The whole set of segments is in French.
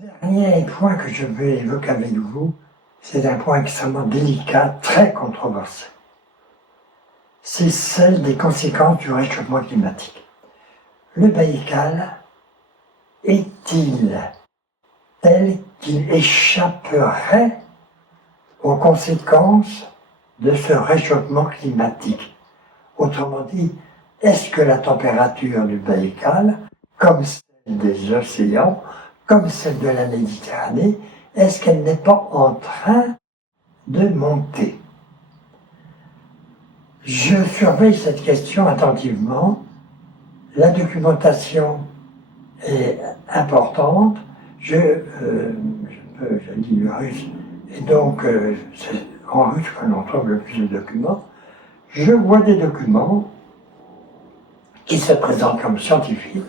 Dernier point que je veux évoquer avec vous, c'est un point extrêmement délicat, très controversé. C'est celle des conséquences du réchauffement climatique. Le Baïkal est-il tel qu'il échapperait aux conséquences de ce réchauffement climatique? Autrement dit, est-ce que la température du Baïkal, comme celle des océans, comme celle de la Méditerranée, est-ce qu'elle n'est pas en train de monter? Je surveille cette question attentivement. La documentation est importante. Je lis le russe, et donc c'est en russe qu'on trouve le plus de documents. Je vois des documents qui se présentent comme scientifiques,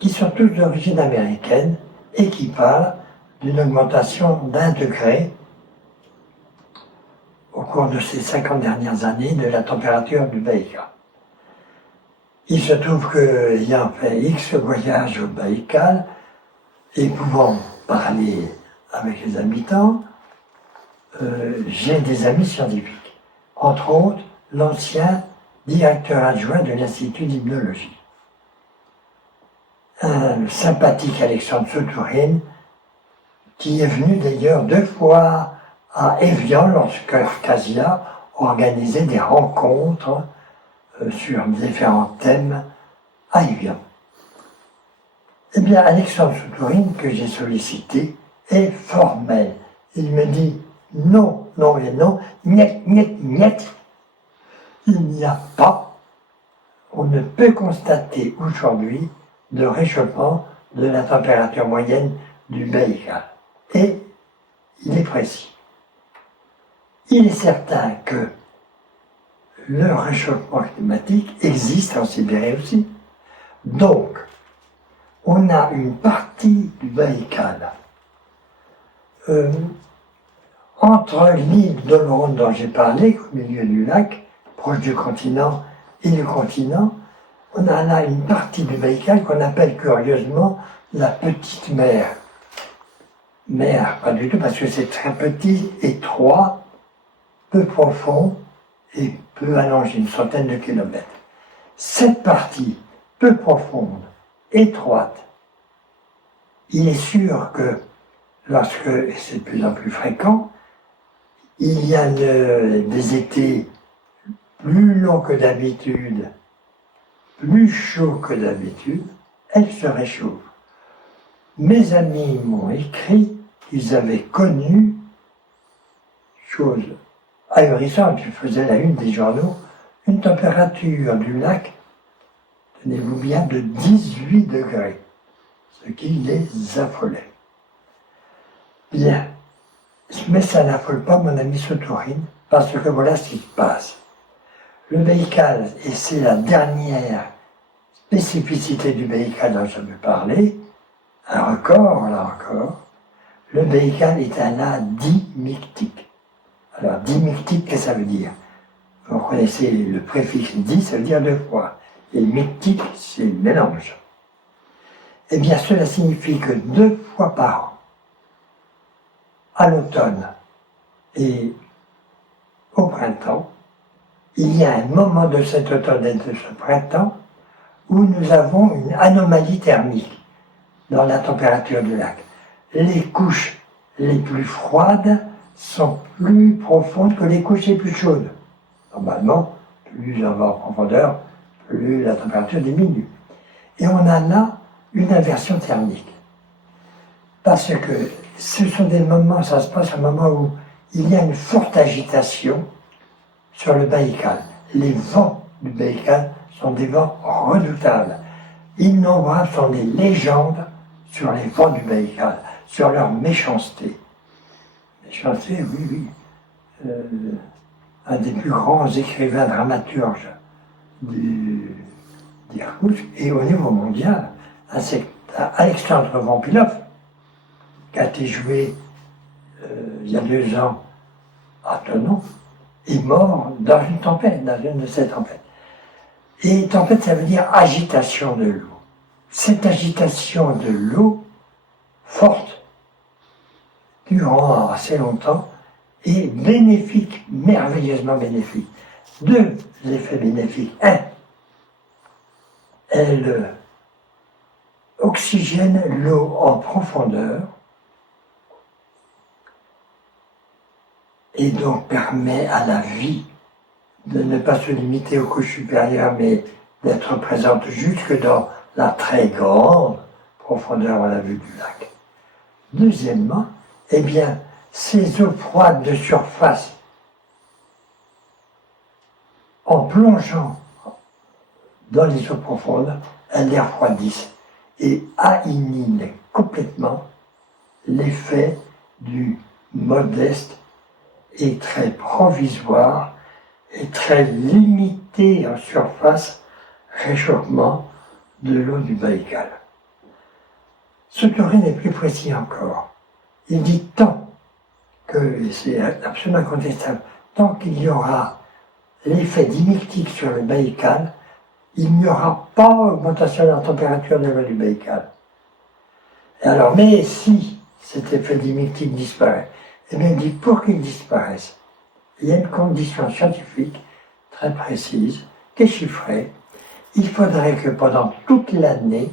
qui sont tous d'origine américaine et qui parlent d'une augmentation d'1 degré au cours de ces 50 dernières années de la température du Baïkal. Il se trouve qu'ayant fait X voyages au Baïkal et pouvant parler avec les habitants, j'ai des amis scientifiques, entre autres l'ancien directeur adjoint de l'Institut d'hymnologie, un sympathique Alexandre Soutourine, qui est venu d'ailleurs 2 fois à Évian lorsque Casia organisait des rencontres sur différents thèmes à Évian. Eh bien, Alexandre Soutourine, que j'ai sollicité, est formel. Il me dit non, non et non, niet, niet, niet. Il n'y a pas, on ne peut constater aujourd'hui de réchauffement de la température moyenne du Baïkal. Et il est précis. Il est certain que le réchauffement climatique existe en Sibérie aussi. Donc, on a une partie du Baïkal entre l'île d'Olron dont j'ai parlé, au milieu du lac, proche du continent, et le continent. On a là une partie du Baïkal qu'on appelle curieusement la petite mer. Mer, pas du tout, parce que c'est très petit, étroit, peu profond et peu allongé, une centaine de kilomètres. Cette partie peu profonde, étroite, il est sûr que lorsque, et c'est de plus en plus fréquent, il y a des étés plus longs que d'habitude, plus chauds que d'habitude, elle se réchauffe. Mes amis m'ont écrit qu'ils avaient connu, chose ahurissante, je faisais la une des journaux, une température du lac, tenez-vous bien, de 18 degrés, ce qui les affolait. Bien, mais ça n'affole pas mon ami Soutourine, parce que voilà ce qui se passe. Le Baïkal, et c'est la dernière spécificité du Baïkal dont je veux parler, un record, là encore, le Baïkal est un lac dimictique. Alors, dimictique, qu'est-ce que ça veut dire? Vous connaissez le préfixe di, ça veut dire 2 fois. Et mictique, c'est le mélange. Eh bien, cela signifie que 2 fois par an, à l'automne et au printemps, il y a un moment de cet automne et de ce printemps où nous avons une anomalie thermique dans la température du lac. Les couches les plus froides sont plus profondes que les couches les plus chaudes. Normalement, plus on va en profondeur, plus la température diminue. Et on a là une inversion thermique. Parce que ce sont des moments, ça se passe à un moment où il y a une forte agitation sur le Baïkal. Les vents du Baïkal sont des vents redoutables. Innombrables sont les légendes sur les vents du Baïkal, sur leur méchanceté. Méchanceté, oui, oui. Un des plus grands écrivains dramaturges d'Irkoutsk et au niveau mondial, Alexandre Vampilov, qui a été joué il y a 2 ans à Thonon, est mort dans une tempête, dans une de ces tempêtes. Et tempête, ça veut dire agitation de l'eau. Cette agitation de l'eau forte durant assez longtemps et bénéfique, merveilleusement bénéfique. Deux effets bénéfiques. Un, elle oxygène l'eau en profondeur et donc permet à la vie de ne pas se limiter aux couches supérieures, mais d'être présente jusque dans la très grande profondeur à la vue du lac. Deuxièmement, eh bien, ces eaux froides de surface, en plongeant dans les eaux profondes, elles les refroidissent et annihilent complètement l'effet du modeste et très provisoire et très limité en surface réchauffement de l'eau du Baïkal. Ce théorème est plus précis encore. Il dit tant que, et c'est absolument incontestable, tant qu'il y aura l'effet dimictique sur le Baïkal, il n'y aura pas augmentation de la température de l'eau du Baïkal. Et alors, mais si cet effet dimictique disparaît, eh bien, il dit pour qu'il disparaisse, il y a une condition scientifique très précise, qui est chiffrée. Il faudrait que pendant toute l'année,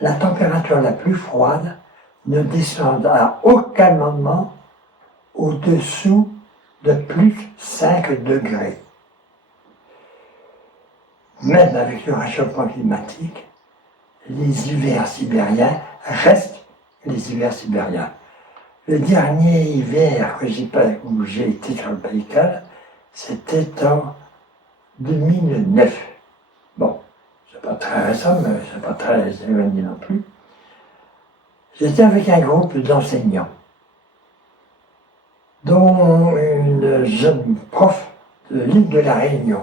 la température la plus froide ne descende à aucun moment au-dessous de plus 5 degrés. Même avec le réchauffement climatique, les hivers sibériens restent les hivers sibériens. Le dernier hiver où j'ai été sur le Baïkal, c'était en 2009. Bon, c'est pas très récent, mais c'est pas très éloigné non plus. J'étais avec un groupe d'enseignants, dont une jeune prof de l'île de la Réunion.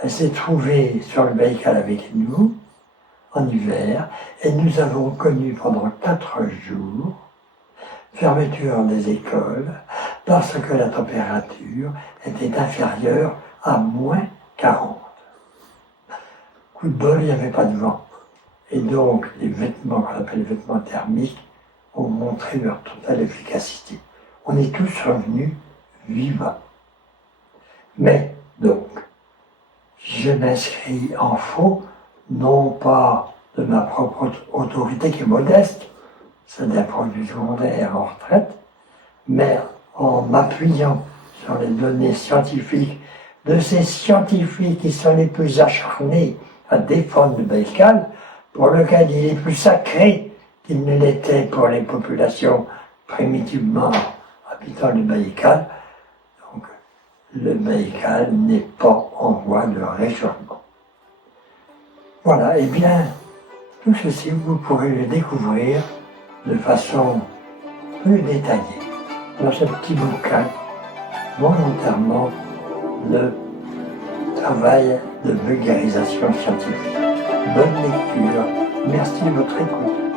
Elle s'est trouvée sur le Baïkal avec nous, en hiver, et nous avons connu pendant 4 jours fermeture des écoles, parce que la température était inférieure à moins 40. Coup de bol, il n'y avait pas de vent. Et donc, les vêtements qu'on appelle les vêtements thermiques ont montré leur totale efficacité. On est tous revenus vivants. Mais, donc, je m'inscris en faux, non pas de ma propre autorité qui est modeste, c'est d'un produit secondaire en retraite, mais en m'appuyant sur les données scientifiques de ces scientifiques qui sont les plus acharnés à défendre le Baïkal, pour lequel il est plus sacré qu'il ne l'était pour les populations primitivement habitant le Baïkal. Donc, le Baïkal n'est pas en voie de réchauffement. Voilà, et bien, tout ceci, vous pourrez le découvrir de façon plus détaillée dans ce petit bouquin, volontairement de travail de vulgarisation scientifique. Bonne lecture, merci de votre écoute.